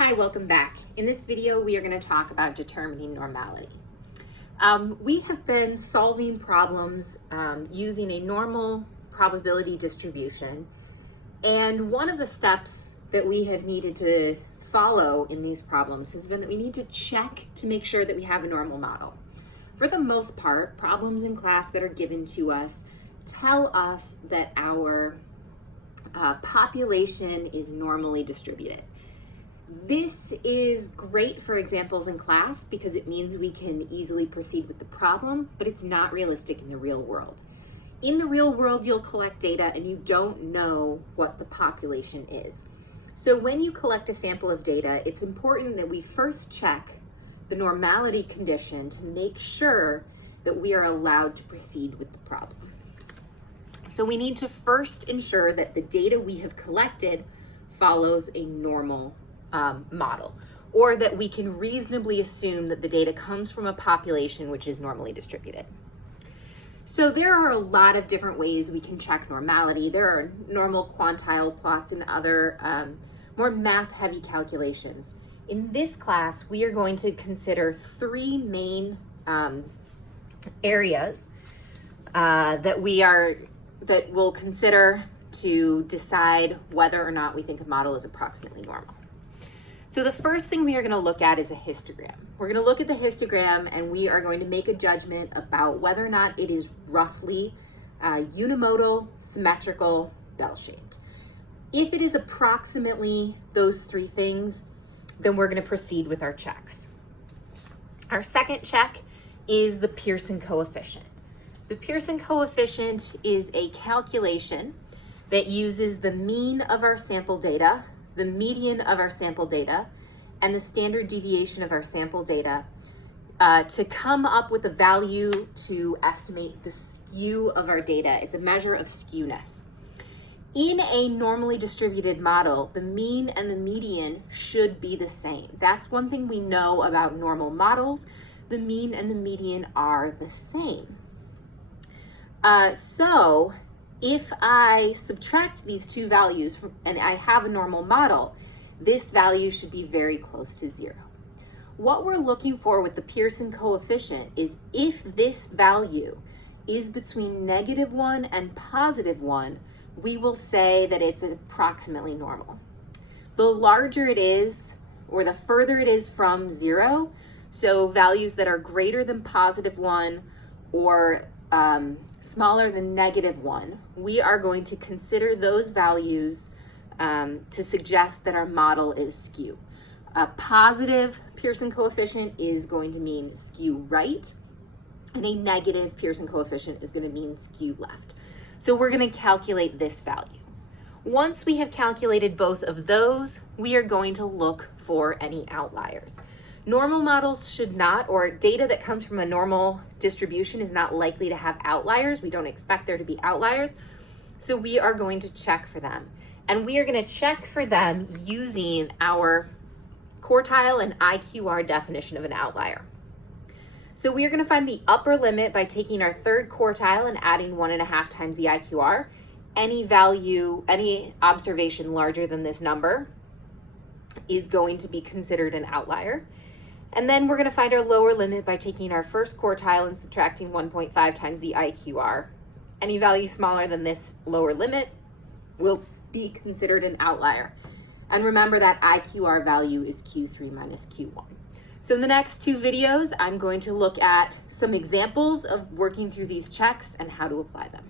Hi, welcome back. In this video, we are going to talk about determining normality. We have been solving problems using a normal probability distribution, and one of the steps that we have needed to follow in these problems has been that we need to check to make sure that we have a normal model. For the most part, problems in class that are given to us tell us that our population is normally distributed. This is great for examples in class because it means we can easily proceed with the problem, but it's not realistic in the real world. In the real world, you'll collect data and you don't know what the population is. So when you collect a sample of data, it's important that we first check the normality condition to make sure that we are allowed to proceed with the problem. So we need to first ensure that the data we have collected follows a normal model, or that we can reasonably assume that the data comes from a population which is normally distributed. So there are a lot of different ways we can check normality. There are normal quantile plots and other more math-heavy calculations. In this class, we are going to consider three main areas that we'll consider to decide whether or not we think a model is approximately normal. So the first thing we are going to look at is a histogram. We're going to look at the histogram and we are going to make a judgment about whether or not it is roughly unimodal, symmetrical, bell-shaped. If it is approximately those three things, then we're going to proceed with our checks. Our second check is the Pearson coefficient. The Pearson coefficient is a calculation that uses the mean of our sample data, the median of our sample data, and the standard deviation of our sample data to come up with a value to estimate the skew of our data. It's a measure of skewness. In a normally distributed model, the mean and the median should be the same. That's one thing we know about normal models. The mean and the median are the same. So if I subtract these two values and I have a normal model, this value should be very close to zero. What we're looking for with the Pearson coefficient is if this value is between -1 and +1, we will say that it's approximately normal. The larger it is, or the further it is from zero, so values that are greater than +1 or smaller than -1, we are going to consider those values to suggest that our model is skew. A positive Pearson coefficient is going to mean skew right, and a negative Pearson coefficient is going to mean skew left. So we're going to calculate this value. Once we have calculated both of those, we are going to look for any outliers. Normal models should not, or data that comes from a normal distribution is not likely to have outliers. We don't expect there to be outliers. So we are going to check for them. And we are going to check for them using our quartile and IQR definition of an outlier. So we are going to find the upper limit by taking our third quartile and adding 1.5 times the IQR. Any value, any observation larger than this number is going to be considered an outlier. And then we're going to find our lower limit by taking our first quartile and subtracting 1.5 times the IQR. Any value smaller than this lower limit will be considered an outlier. And remember that IQR value is Q3 minus Q1. So in the next two videos, I'm going to look at some examples of working through these checks and how to apply them.